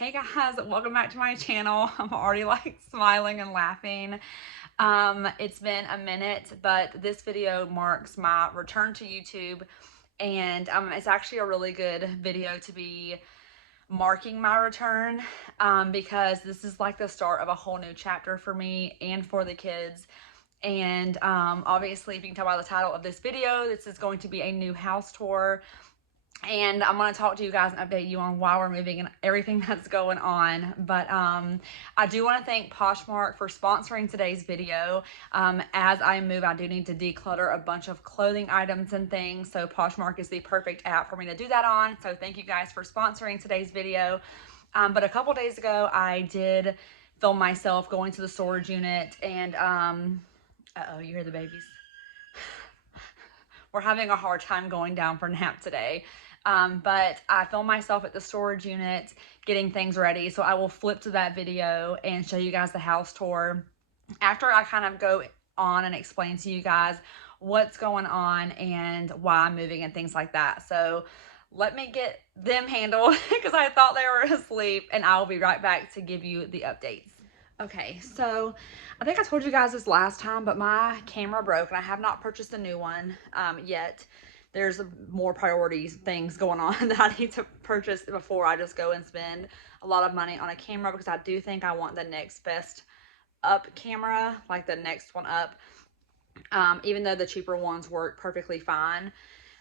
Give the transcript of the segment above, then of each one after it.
Hey guys, welcome back to my channel. I'm already like smiling and laughing. It's been a minute, but this video marks my return to YouTube, and it's actually a really good video to be marking my return because this is like the start of a whole new chapter for me and for the kids. And obviously, if you can tell by the title of this video, this is going to be a new house tour. And I'm going to talk to you guys and update you on why we're moving and everything that's going on. But I do want to thank Poshmark for sponsoring today's video. As I move, I do need to declutter a bunch of clothing items and things. So Poshmark is the perfect app for me to do that on. So thank you guys for sponsoring today's video. But a couple days ago, I did film myself going to the storage unit. And, uh-oh, you hear the babies? We're having a hard time going down for nap today. But I filmed myself at the storage unit getting things ready. So I will flip to that video and show you guys the house tour after I kind of go on and explain to you guys what's going on and why I'm moving and things like that. So let me get them handled because I thought they were asleep, and I'll be right back to give you the updates. Okay, so I think I told you guys this last time, but my camera broke and I have not purchased a new one yet. There's more priorities things going on that I need to purchase before I just go and spend a lot of money on a camera, because I do think I want the next best up camera, like the next one up, even though the cheaper ones work perfectly fine.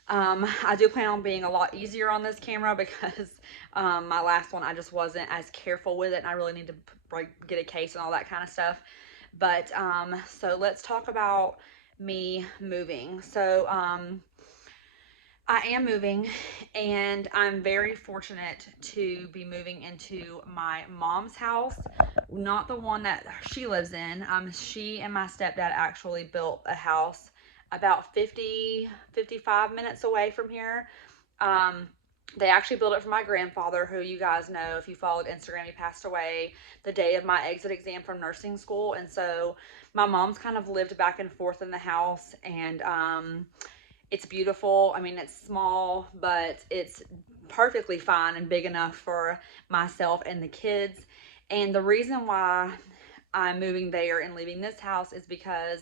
I do plan on being a lot easier on this camera because my last one, I just wasn't as careful with it, and I really need to like get a case and all that kind of stuff. But so let's talk about me moving. So I am moving, and I'm very fortunate to be moving into my mom's house, not the one that she lives in. She and my stepdad actually built a house about 55 minutes away from here. They actually built it for my grandfather, who you guys know, if you followed Instagram, he passed away the day of my exit exam from nursing school. And so my mom's kind of lived back and forth in the house, and it's beautiful. I mean, it's small, but it's perfectly fine and big enough for myself and the kids. And the reason why I'm moving there and leaving this house is because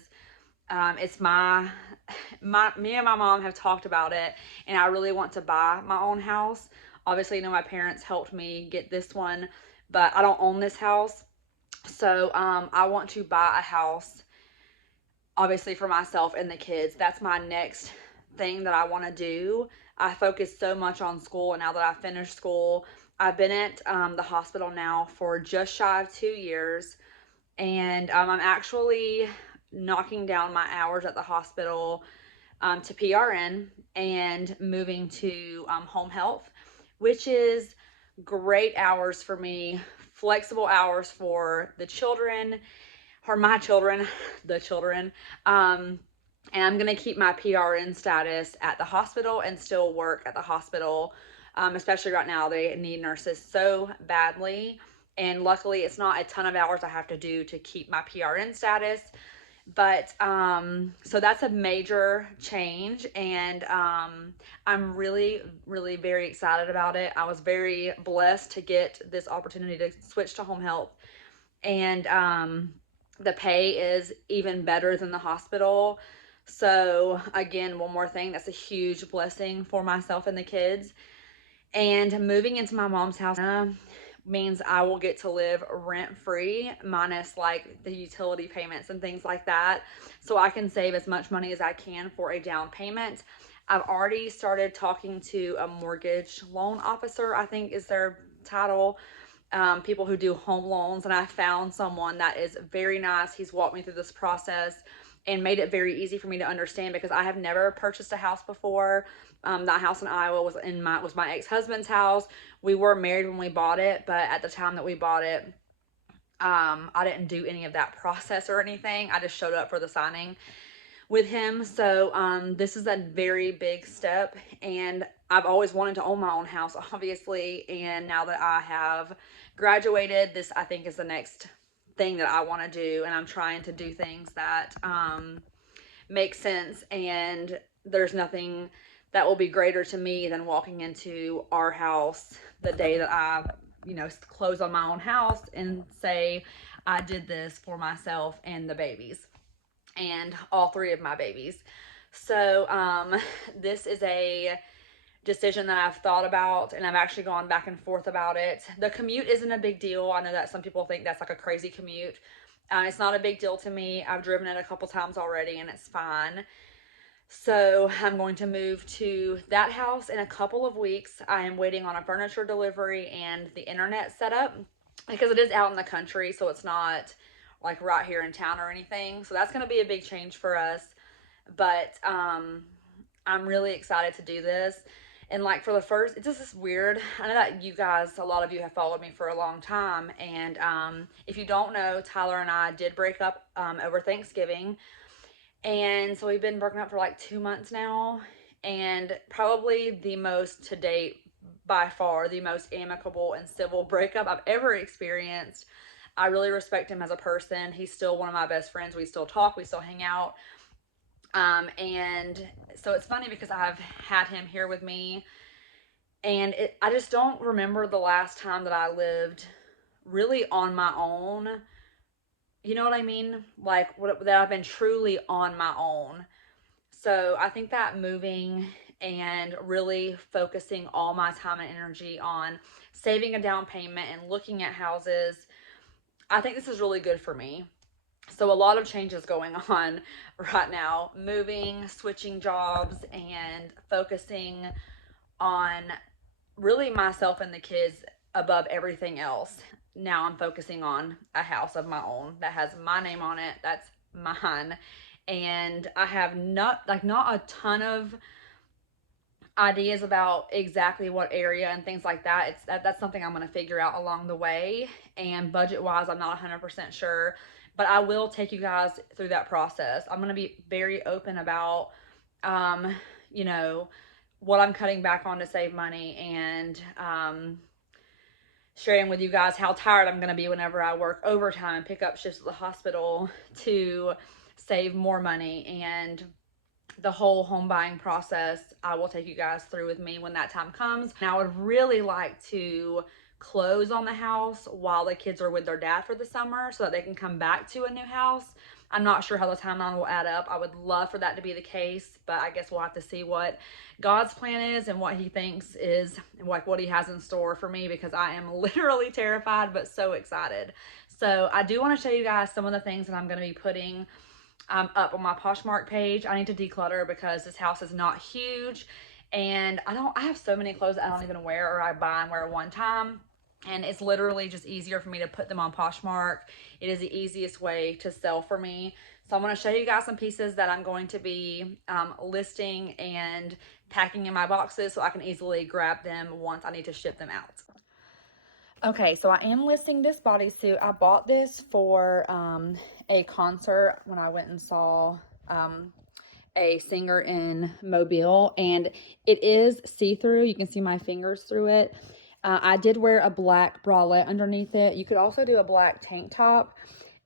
it's me and my mom have talked about it, and I really want to buy my own house. Obviously, you know, my parents helped me get this one, but I don't own this house. So I want to buy a house, obviously, for myself and the kids. That's my next thing that I want to do. I focus so much on school, and now that I finished school, I've been at the hospital now for just shy of 2 years, and I'm actually knocking down my hours at the hospital to PRN and moving to home health, which is great hours for me, flexible hours for the children, or my children, the children. And I'm going to keep my PRN status at the hospital and still work at the hospital, especially right now. They need nurses so badly. And luckily, it's not a ton of hours I have to do to keep my PRN status. But so that's a major change, and I'm really, really very excited about it. I was very blessed to get this opportunity to switch to home health, and the pay is even better than the hospital. So again, one more thing, that's a huge blessing for myself and the kids. And moving into my mom's house means I will get to live rent-free, minus like the utility payments and things like that, so I can save as much money as I can for a down payment. I've already started talking to a mortgage loan officer, I think is their title, people who do home loans, and I found someone that is very nice. He's walked me through this process and made it very easy for me to understand, because I have never purchased a house before. That house in Iowa was my ex-husband's house. We were married when we bought it, but at the time that we bought it, I didn't do any of that process or anything. I just showed up for the signing with him. So this is a very big step, and I've always wanted to own my own house, obviously, and now that I have graduated, this I think is the next thing that I want to do, and I'm trying to do things that make sense, and there's nothing that will be greater to me than walking into our house the day that I close on my own house and say I did this for myself and the babies, and all three of my babies. So this is a decision that I've thought about, and I've actually gone back and forth about it. The commute isn't a big deal. I know that some people think that's like a crazy commute. It's not a big deal to me. I've driven it a couple times already and it's fine. So I'm going to move to that house in a couple of weeks. I am waiting on a furniture delivery and the internet setup because it is out in the country, so it's not like right here in town or anything. So that's going to be a big change for us. But I'm really excited to do this. And like for the first, it's just this weird, I know that you guys, a lot of you have followed me for a long time. And if you don't know, Tyler and I did break up over Thanksgiving. And so we've been broken up for like 2 months now. And probably the most to date, by far, the most amicable and civil breakup I've ever experienced. I really respect him as a person. He's still one of my best friends. We still talk, we still hang out. And so it's funny because I've had him here with me, and I just don't remember the last time that I lived really on my own. You know what I mean? Like that I've been truly on my own. So I think that moving and really focusing all my time and energy on saving a down payment and looking at houses, I think this is really good for me. So a lot of changes going on right now, moving, switching jobs, and focusing on really myself and the kids above everything else. Now I'm focusing on a house of my own that has my name on it. That's mine. And I have not a ton of ideas about exactly what area and things like that. That's something I'm going to figure out along the way. And budget wise, I'm not 100% sure, but I will take you guys through that process. I'm going to be very open about, what I'm cutting back on to save money, and sharing with you guys how tired I'm going to be whenever I work overtime and pick up shifts at the hospital to save more money. And the whole home buying process, I will take you guys through with me when that time comes. Now, I would really like to close on the house while the kids are with their dad for the summer so that they can come back to a new house. I'm not sure how the timeline will add up. I would love for that to be the case, but I guess we'll have to see what God's plan is and what he thinks is, like, what he has in store for me, because I am literally terrified but so excited. So I do want to show you guys some of the things that I'm going to be putting up on my Poshmark page. I need to declutter because this house is not huge, and I have so many clothes that I don't even wear, or I buy and wear one time. And it's literally just easier for me to put them on Poshmark. It is the easiest way to sell for me. So I'm going to show you guys some pieces that I'm going to be listing and packing in my boxes so I can easily grab them once I need to ship them out. Okay, so I am listing this bodysuit. I bought this for a concert when I went and saw a singer in Mobile, and it is see-through. You can see my fingers through it. I did wear a black bralette underneath it. You could also do a black tank top.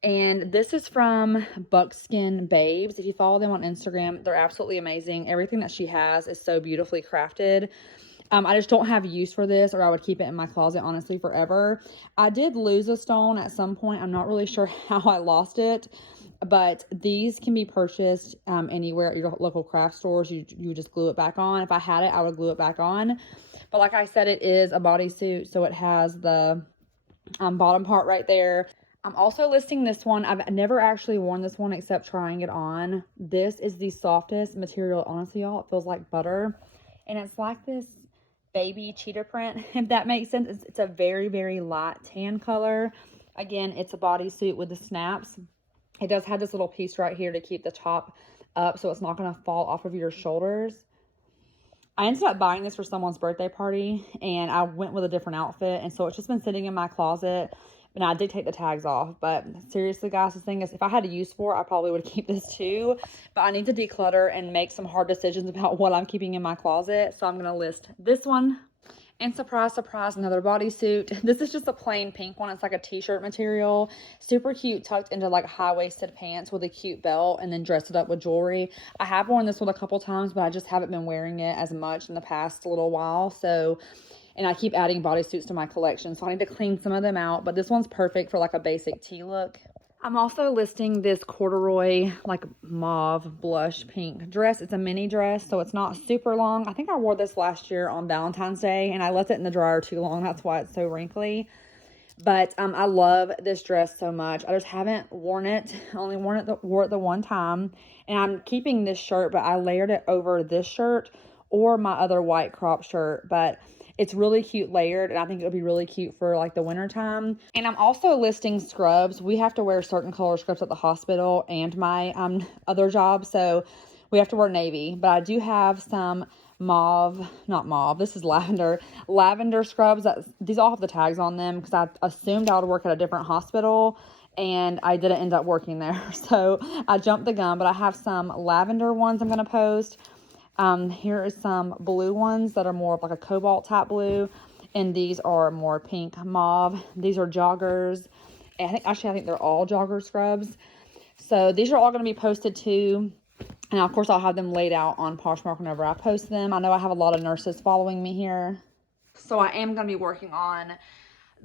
And this is from Buckskin Babes. If you follow them on Instagram, they're absolutely amazing. Everything that she has is so beautifully crafted. I just don't have use for this, or I would keep it in my closet, honestly, forever. I did lose a stone at some point. I'm not really sure how I lost it, but these can be purchased anywhere at your local craft stores. You just glue it back on. If I had it, I would glue it back on. But like I said, it is a bodysuit, so it has the bottom part right there. I'm also listing this one. I've never actually worn this one except trying it on. This is the softest material. Honestly, y'all, it feels like butter. And it's like this baby cheetah print, if that makes sense. It's a very, very light tan color. Again, it's a bodysuit with the snaps. It does have this little piece right here to keep the top up so it's not going to fall off of your shoulders. I ended up buying this for someone's birthday party, and I went with a different outfit, and so it's just been sitting in my closet. And I did take the tags off, but seriously, guys, this thing is, if I had a use for it, I probably would keep this too. But I need to declutter and make some hard decisions about what I'm keeping in my closet. So I'm going to list this one. And surprise, surprise, another bodysuit. This is just a plain pink one. It's like a t-shirt material. Super cute, tucked into like high-waisted pants with a cute belt, and then dressed it up with jewelry. I have worn this one a couple times, but I just haven't been wearing it as much in the past little while. So And I keep adding bodysuits to my collection, so I need to clean some of them out. But this one's perfect for like a basic tee look. I'm also listing this corduroy, like mauve blush pink dress. It's a mini dress, so it's not super long. I think I wore this last year on Valentine's Day, and I left it in the dryer too long. That's why it's so wrinkly. But I love this dress so much. I just haven't worn it. I only wore it the one time. And I'm keeping this shirt, but I layered it over this shirt or my other white crop shirt. But it's really cute layered, and I think it'll be really cute for like the winter time. And I'm also listing scrubs. We have to wear certain color scrubs at the hospital and my other job. So we have to wear navy. But I do have some not mauve, this is lavender scrubs. These all have the tags on them because I assumed I would work at a different hospital, and I didn't end up working there. So I jumped the gun, but I have some lavender ones I'm going to post. Here is some blue ones that are more of like a cobalt type blue, and these are more pink mauve. These are joggers, and I think they're all jogger scrubs. So these are all going to be posted too. And of course, I'll have them laid out on Poshmark whenever I post them. I know I have a lot of nurses following me here. So I am going to be working on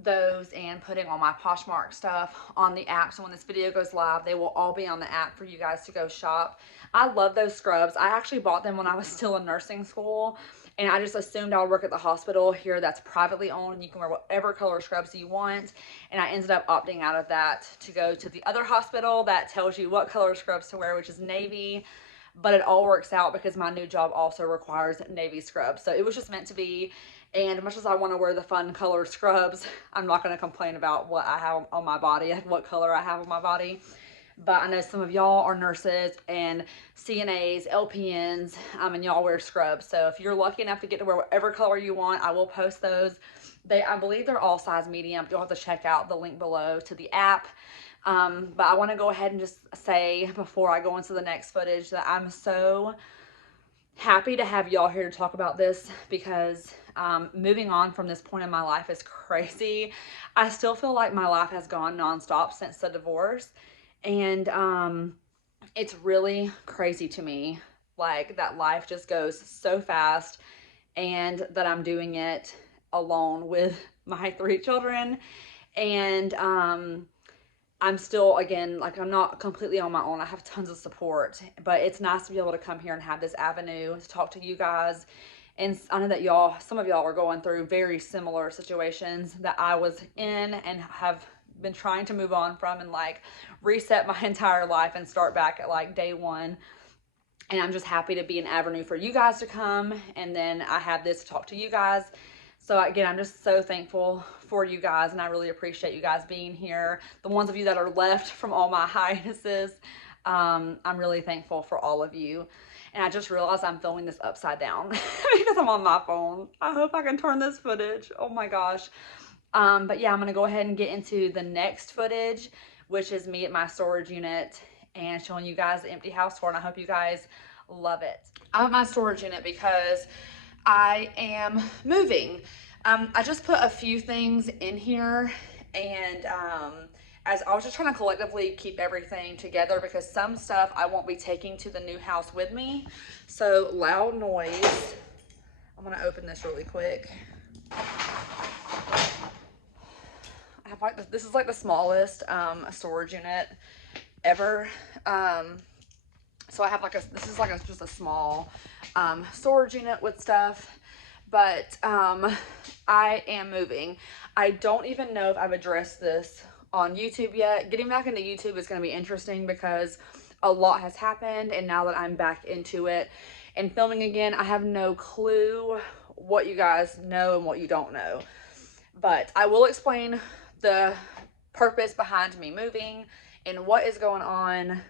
those and putting all my Poshmark stuff on the app. So when this video goes live, they will all be on the app for you guys to go shop. I love those scrubs. I actually bought them when I was still in nursing school. And I just assumed I would work at the hospital here that's privately owned. You can wear whatever color scrubs you want. And I ended up opting out of that to go to the other hospital that tells you what color scrubs to wear, which is navy. But it all works out because my new job also requires navy scrubs. So it was just meant to be. And much as I want to wear the fun color scrubs, I'm not going to complain about what I have on my body, like what color I have on my body. But I know some of y'all are nurses and CNAs, LPNs, and y'all wear scrubs. So if you're lucky enough to get to wear whatever color you want, I will post those. I believe they're all size medium. You'll have to check out the link below to the app. But I want to go ahead and just say before I go into the next footage that I'm so happy to have y'all here to talk about this, because moving on from this point in my life is crazy. I still feel like my life has gone nonstop since the divorce, and it's really crazy to me, like that life just goes so fast, and that I'm doing it alone with my 3 children, and I'm still, again, like I'm not completely on my own. I have tons of support, but it's nice to be able to come here and have this avenue to talk to you guys. And I know that some of y'all are going through very similar situations that I was in and have been trying to move on from and like reset my entire life and start back at like day one. And I'm just happy to be an avenue for you guys to come. And then I have this to talk to you guys. So again, I'm just so thankful for you guys, and I really appreciate you guys being here. The ones of you that are left from all my hiatuses, I'm really thankful for all of you. And I just realized I'm filming this upside down because I'm on my phone. I hope I can turn this footage. Oh my gosh. But yeah, I'm going to go ahead and get into the next footage, which is me at my storage unit and showing you guys the empty house tour, and I hope you guys love it. I'm at my storage unit because I am moving. I just put a few things in here, and as I was just trying to collectively keep everything together, because some stuff I won't be taking to the new house with me. So loud noise. I'm gonna open this really quick. I have like this is like the smallest storage unit ever. So I have like this is like just a small storage unit with stuff. But I am moving. I don't even know if I've addressed this on YouTube yet. Getting back into YouTube is going to be interesting because a lot has happened, and now that I'm back into it and filming again, I have no clue what you guys know and what you don't know. But I will explain the purpose behind me moving and what is going on.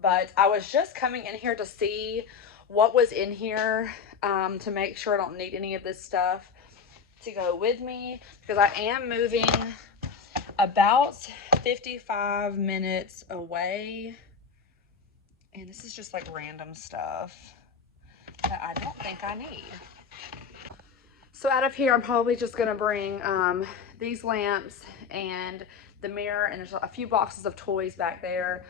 But I was just coming in here to see what was in here, to make sure I don't need any of this stuff to go with me, because I am moving about 55 minutes away, and this is just like random stuff that I don't think I need. So out of here, I'm probably just gonna bring these lamps and the mirror, and there's a few boxes of toys back there,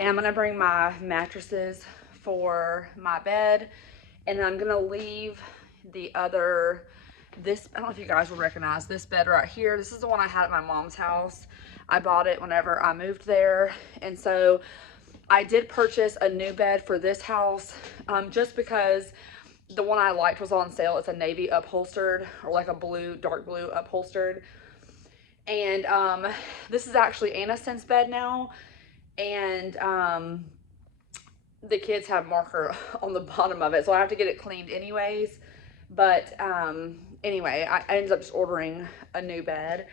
and I'm gonna bring my mattresses for my bed. And then I'm gonna leave the other This, I don't know if you guys will recognize this bed right here. This is the one I had at my mom's house. I bought it whenever I moved there. And so I did purchase a new bed for this house just because the one I liked was on sale. It's a navy upholstered, or like a blue, dark blue upholstered. And this is actually Aniston's bed now. And the kids have marker on the bottom of it, so I have to get it cleaned anyways. But anyway, I ended up just ordering a new bed.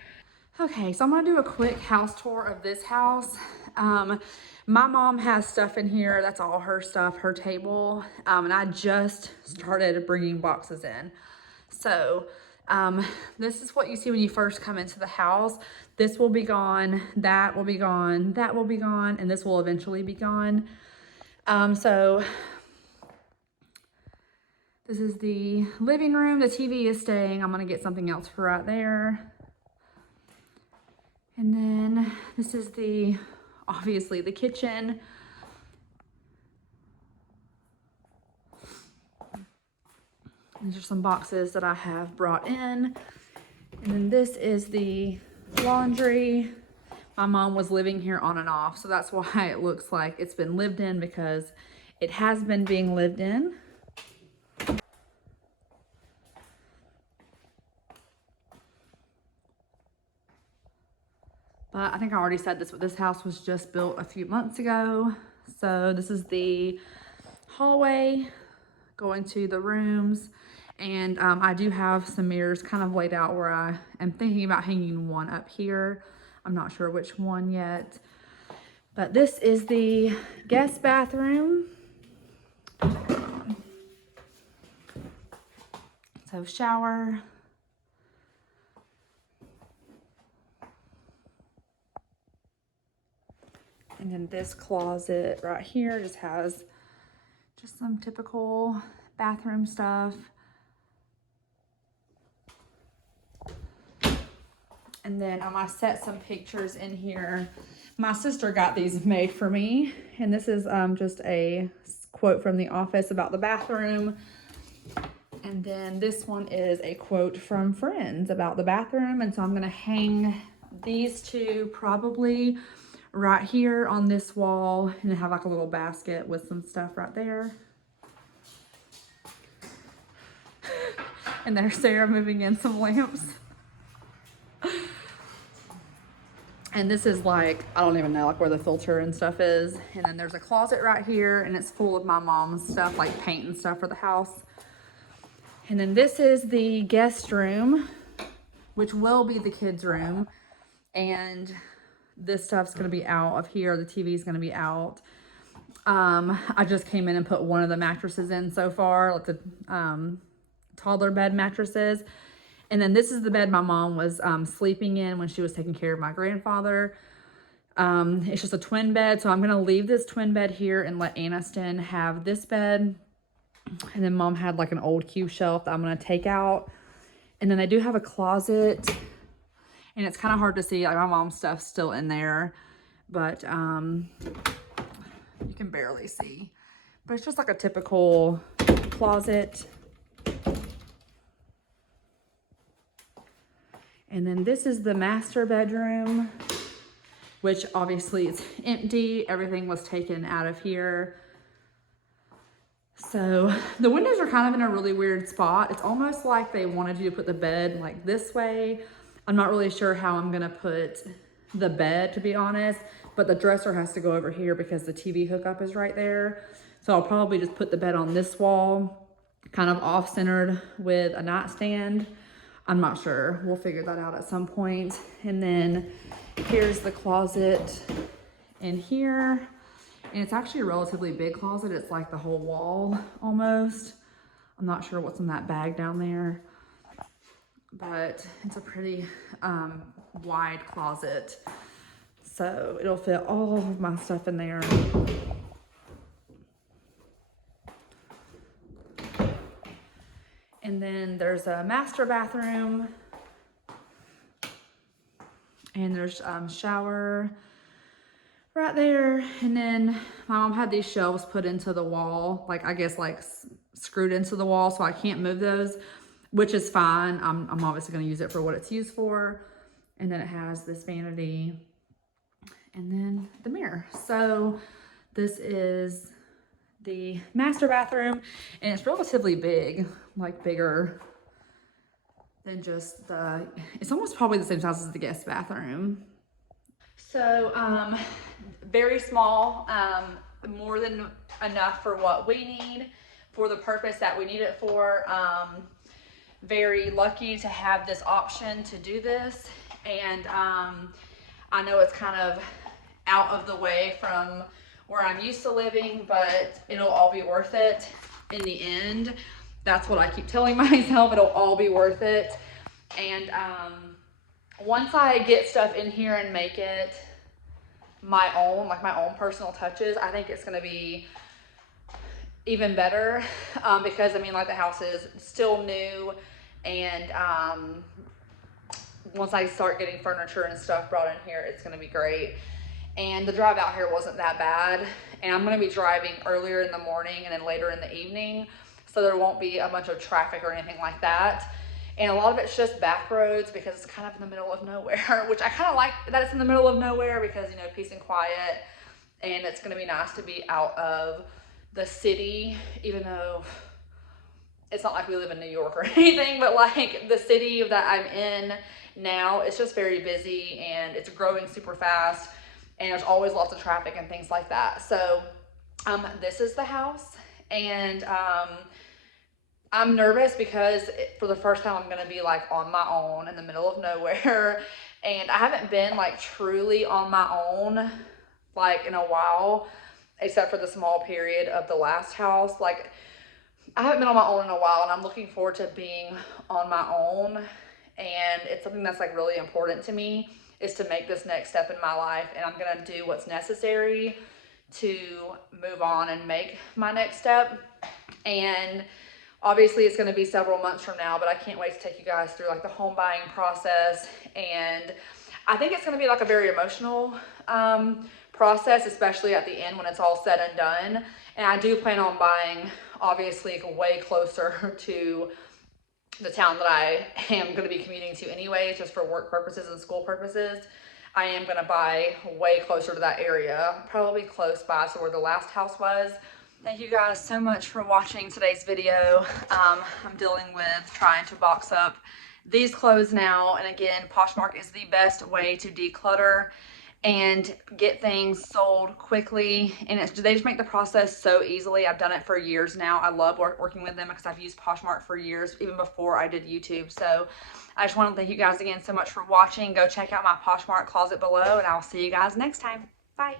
Okay, so I'm gonna do a quick house tour of this house. My mom has stuff in here. That's all her stuff, her table. And I just started bringing boxes in. So this is what you see when you first come into the house. This will be gone, that will be gone, that will be gone, and this will eventually be gone. So this is the living room. The TV is staying. I'm gonna get something else for right there. And then this is obviously the kitchen. These are some boxes that I have brought in. And then this is the laundry. My mom was living here on and off, so that's why it looks like it's been lived in, because it has been being lived in. But I think I already said this, but this house was just built a few months ago. So this is the hallway going to the rooms. And I do have some mirrors kind of laid out where I am thinking about hanging one up here. I'm not sure which one yet. But this is the guest bathroom. So shower. And then this closet right here just has just some typical bathroom stuff. And then I set some pictures in here. My sister got these made for me. And this is just a quote from The Office about the bathroom. And then this one is a quote from Friends about the bathroom. And so I'm gonna hang these two probably right here on this wall, and have like a little basket with some stuff right there. And there's Sarah moving in some lamps. And this is like, I don't even know like where the filter and stuff is. And then there's a closet right here, and it's full of my mom's stuff, like paint and stuff for the house. And then this is the guest room, which will be the kids' room. And this stuff's gonna be out of here. The TV's gonna be out. I just came in and put one of the mattresses in so far, like the toddler bed mattresses. And then this is the bed my mom was sleeping in when she was taking care of my grandfather. It's just a twin bed, so I'm gonna leave this twin bed here and let Aniston have this bed. And then mom had like an old Q shelf that I'm gonna take out. And then they do have a closet, and it's kind of hard to see, like my mom's stuff's still in there, but you can barely see. But it's just like a typical closet. And then this is the master bedroom, which obviously it's empty. Everything was taken out of here. So the windows are kind of in a really weird spot. It's almost like they wanted you to put the bed like this way. I'm not really sure how I'm gonna put the bed, to be honest, but the dresser has to go over here because the TV hookup is right there. So I'll probably just put the bed on this wall, kind of off-centered with a nightstand. I'm not sure. We'll figure that out at some point. And then here's the closet in here. And it's actually a relatively big closet. It's like the whole wall almost. I'm not sure what's in that bag down there, but it's a pretty wide closet. So it'll fit all of my stuff in there. And then there's a master bathroom, and there's shower right there. And then my mom had these shelves put into the wall, like I guess like screwed into the wall, so I can't move those. which is fine. I'm obviously going to use it for what it's used for. And then it has this vanity and then the mirror. So this is the master bathroom, and it's relatively big, like bigger than just it's almost probably the same size as the guest bathroom. So, very small, more than enough for what we need, for the purpose that we need it for. Very lucky to have this option to do this. And I know it's kind of out of the way from where I'm used to living, but it'll all be worth it in the end. That's what I keep telling myself. It'll all be worth it. And once I get stuff in here and make it my own, like my own personal touches, I think it's gonna be even better, because I mean, like, the house is still new, and once I start getting furniture and stuff brought in here, it's gonna be great. And the drive out here wasn't that bad, and I'm gonna be driving earlier in the morning and then later in the evening, so there won't be a bunch of traffic or anything like that. And a lot of it's just back roads because it's kind of in the middle of nowhere, which I kind of like that it's in the middle of nowhere, because, you know, peace and quiet, and it's gonna be nice to be out of the city, even though it's not like we live in New York or anything, but like the city that I'm in now, it's just very busy and it's growing super fast, and there's always lots of traffic and things like that. So this is the house, and I'm nervous because for the first time I'm gonna be like on my own in the middle of nowhere, and I haven't been like truly on my own like in a while, except for the small period of the last house. Like, I haven't been on my own in a while, and I'm looking forward to being on my own. And it's something that's like really important to me, is to make this next step in my life, and I'm gonna do what's necessary to move on and make my next step. And obviously it's gonna be several months from now, but I can't wait to take you guys through like the home buying process. And I think it's gonna be like a very emotional process, especially at the end when it's all said and done. And I do plan on buying, obviously, way closer to the town that I am going to be commuting to anyway, just for work purposes and school purposes. I am going to buy way closer to that area, probably close by to where the last house was. Thank you guys so much for watching today's video. I'm dealing with trying to box up these clothes now. And again, Poshmark is the best way to declutter and get things sold quickly, and they just make the process so easily. I've done it for years now. I love working with them because I've used Poshmark for years, even before I did YouTube. So I just want to thank you guys again so much for watching. Go check out my Poshmark closet below, and I'll see you guys next time. Bye.